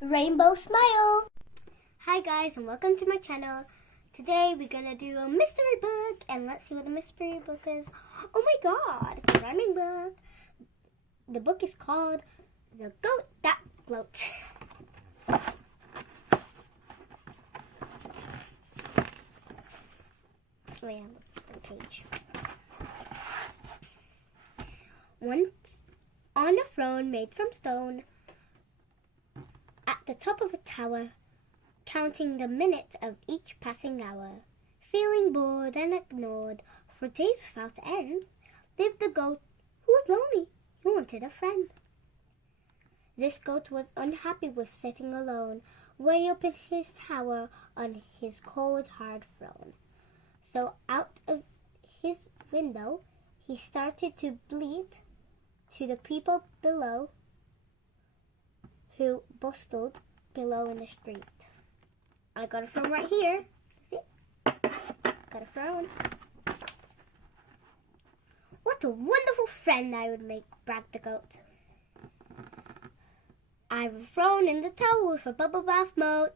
Rainbow smile. Hi guys, and welcome to my channel. Today we're gonna do a mystery book, and let's see what the mystery book is. Oh my god, it's a rhyming book. The book is called The Goat That Gloats. Oh yeah, that's the page. Once on a throne made from stone, at the top of a tower, counting the minutes of each passing hour, feeling bored and ignored for days without end, lived the goat who was lonely. He wanted a friend. This goat was unhappy with sitting alone, way up in his tower on his cold, hard throne. So out of his window, he started to bleat to the people below who bustled below in the street. I got a throne right here. See? Got a throne. What a wonderful friend I would make, bragged the goat. I've a throne in the tower with a bubble bath moat.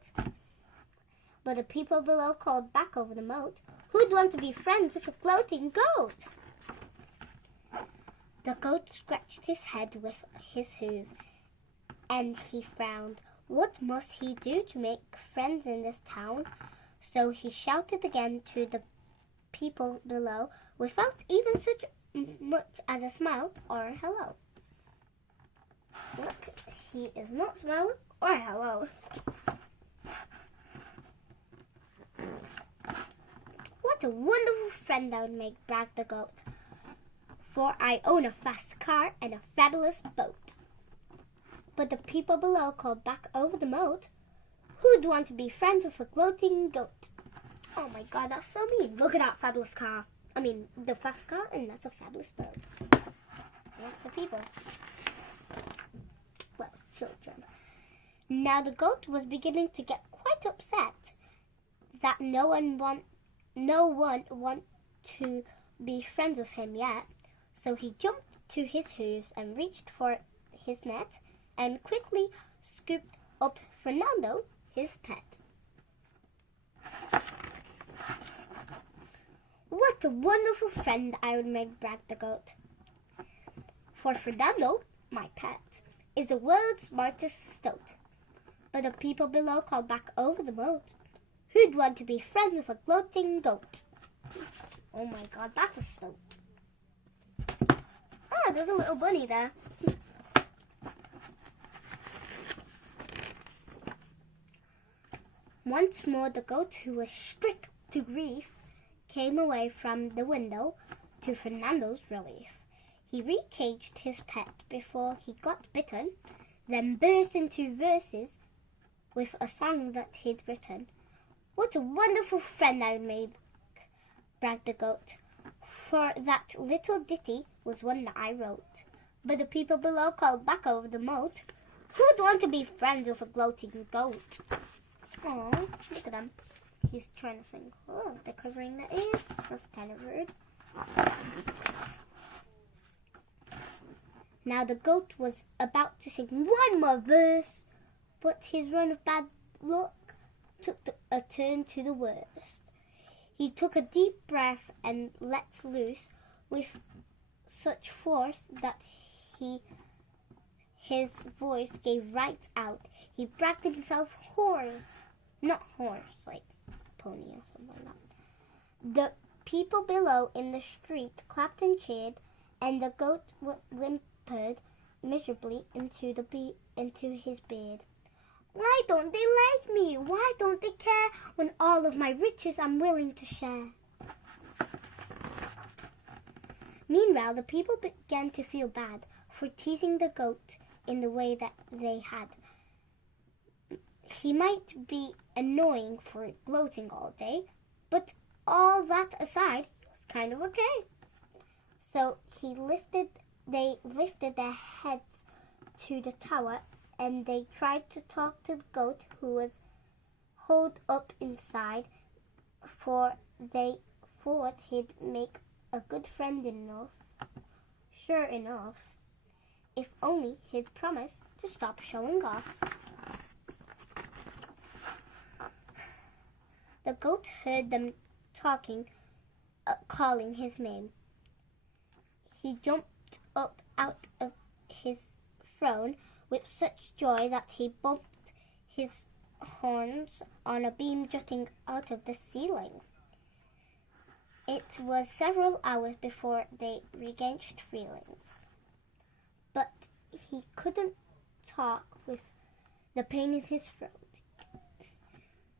But the people below called back over the moat, who'd want to be friends with a gloating goat? The goat scratched his head with his hoof, and he frowned. What must he do to make friends in this town? So he shouted again to the people below without even such much as a smile or a hello. Look, he is not smiling or a hello. What a wonderful friend I would make, bragged the goat. For I own a fast car and a fabulous boat. But the people below called back over the moat, who'd want to be friends with a gloating goat? Oh my god, that's so mean. Look at that fabulous car. I mean, the fast car, and that's a fabulous boat. That's the people. Well, children. Now the goat was beginning to get quite upset that no one want to be friends with him yet. So he jumped to his hooves and reached for his net and quickly scooped up Fernando, his pet. What a wonderful friend I would make, bragged the goat. For Fernando, my pet, is the world's smartest stoat. But the people below called back over the moat, who'd want to be friends with a gloating goat? Oh my god, that's a stoat. Ah, there's a little bunny there. Once more the goat, who was strict to grief, came away from the window to Fernando's relief. He recaged his pet before he got bitten, then burst into verses with a song that he'd written. What a wonderful friend I made, bragged the goat, for that little ditty was one that I wrote. But the people below called back over the moat, who'd want to be friends with a gloating goat? Oh, look at them. He's trying to sing. Oh, they're covering their ears. That's kind of rude. Now the goat was about to sing one more verse, but his run of bad luck took a turn to the worst. He took a deep breath and let loose with such force that his voice gave right out. He bragged himself not horse, like pony or something like that. The people below in the street clapped and cheered, and the goat whimpered miserably into his beard. Why don't they like me? Why don't they care when all of my riches I'm willing to share? Meanwhile, the people began to feel bad for teasing the goat in the way that they had. He might be annoying for gloating all day, but all that aside, he was kind of okay. So they lifted their heads to the tower, and they tried to talk to the goat, who was holed up inside, for they thought he'd make a good friend enough. Sure enough, if only he'd promise to stop showing off. The goat heard them talking, calling his name. He jumped up out of his throne with such joy that he bumped his horns on a beam jutting out of the ceiling. It was several hours before they regained feelings, but he couldn't talk with the pain in his throat.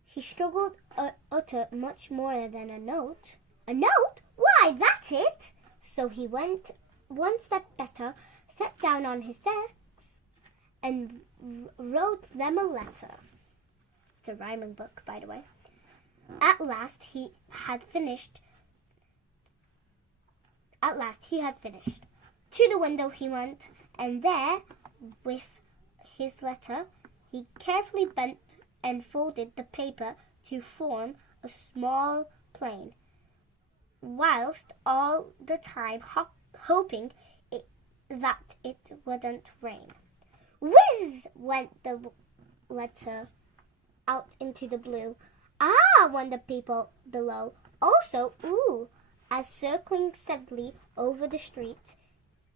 He struggled to utter much more than a note. A note? Why, that's it! So he went one step better, sat down on his desk, and wrote them a letter. It's a rhyming book, by the way. At last he had finished. To the window he went, and there, with his letter, he carefully bent and folded the paper to form a small plane, whilst all the time hoping that it wouldn't rain. Whiz went the letter out into the blue. Ah, went the people below. Also, ooh, as circling steadily over the street,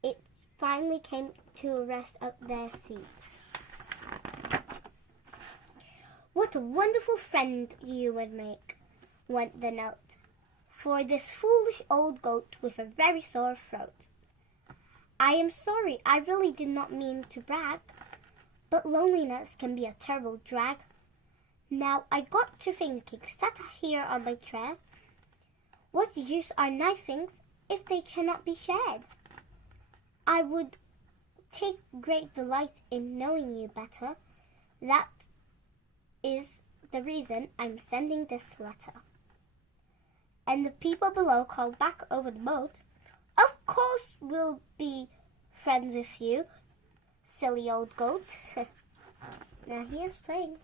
it finally came to rest at their feet. What a wonderful friend you would make, went the note, for this foolish old goat with a very sore throat. I am sorry, I really did not mean to brag, but loneliness can be a terrible drag. Now I got to thinking, sat here on my chair, what use are nice things if they cannot be shared? I would take great delight in knowing you better. That is the reason I'm sending this letter. And the people below called back over the moat, of course we'll be friends with you, silly old goat. Now he is playing.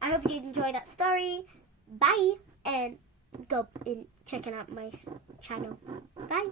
I hope you enjoyed that story. Bye, and go in checking out my channel. Bye.